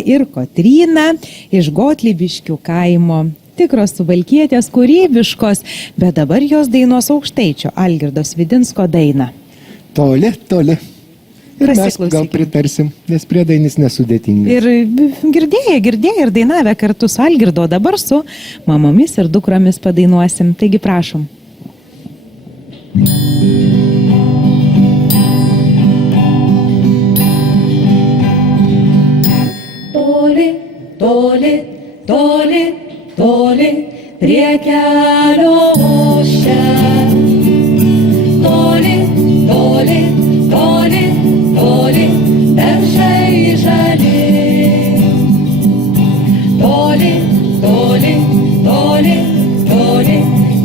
ir Kotryna iš Gotlybiškių kaimo. Tikros suvalkietės, kūrybiškos, bet dabar jos dainos Aukštaičio Algirdo Svidinsko dainą. Toli, toli. Ir mes gal pritarsim, nes priedainis nesudėtingas. Ir girdėję ir dainavę kartu su Algirdo, dabar su mamomis ir dukromis padainuosim. Taigi prašom. Toli, toli, toli, toli, prie kelio ošia. Toli, toli, toli, toli, beržai žali. Toli, toli, toli, toli,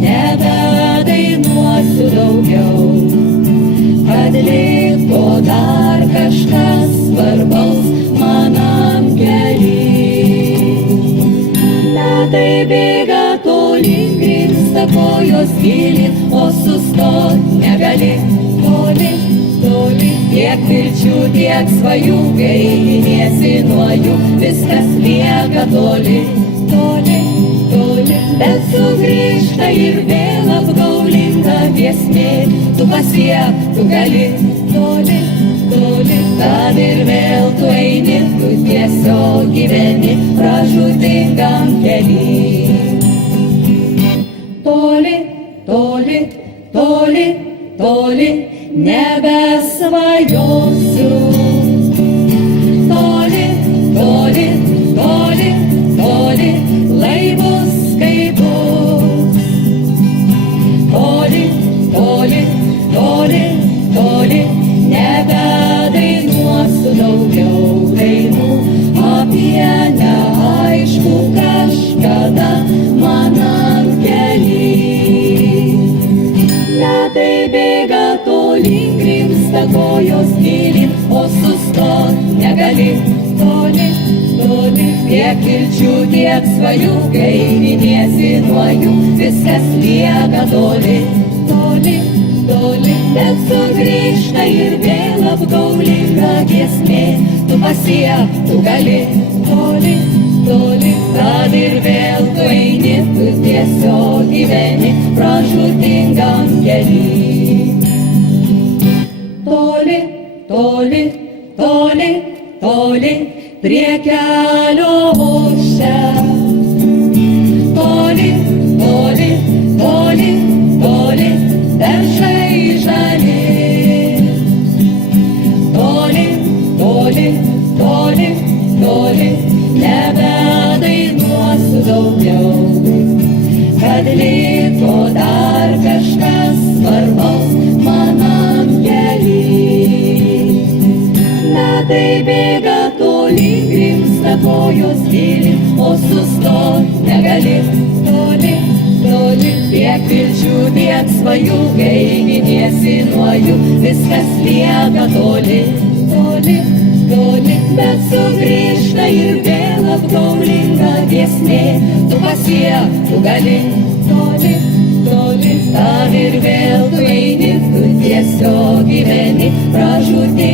nebedainuosiu daugiau. Kad liko dar kažkas svarbaus manam kely. Metai bėga tolyn, grimsta kojos gilyn, o sustot negali. Toli, toli, tiek vilčių, tiek svajų, gailiniesi nuo jų, viskas lieka toli. Toli, toli, bet sugrįžta ir vėl apgaulinga giesmė, tu pasiek, tu gali. Toli, toli, tad ir vėl tu eini, tu tiesiog gyveni pražūtingam kely. Toli, toli, toli, toli, nebesvajosiu. Toli, toli, toli, toli, lai bus kaip bus. Toli, toli, toli, toli, nebedainuosiu daugiau dainų apie neaišku kažkada manam kely. Metai bėga tolyn, grimsta kojos gilyn, o sustot negali. Toli, toli, tiek vilčių, tiek svajų, gailiniesi nuo jų, viskas lieka toli. Toli, toli, bet sugrįžta ir vėl apgaulinga giesmė, tu pasiek, tu gali. Toli, toli, tad ir vėl tu eini, tu tiesiog gyveni pražūtingam kely. Toli, toli, toli, toli, prie kelio ošia. Toli, toli, toli, toli, beržai žali. Toli, toli, toli, toli, nebedainuosiu daugiau. Kad liko dar kažkas svarbaus manam kely. Metai bėga tolyn, grimsta kojos gilyn, o sustot negali. Toli, toli, tiek vilčių, tiek svajų, gailiniesi nuo jų, viskas lieka toli. Toli, toli, bet sugrįžta ir vėl apgaulinga giesmė, tu pasiek, tu gali. Toli, toli, tad ir vėl tu eini, tu tiesiog gyveni pražūtingam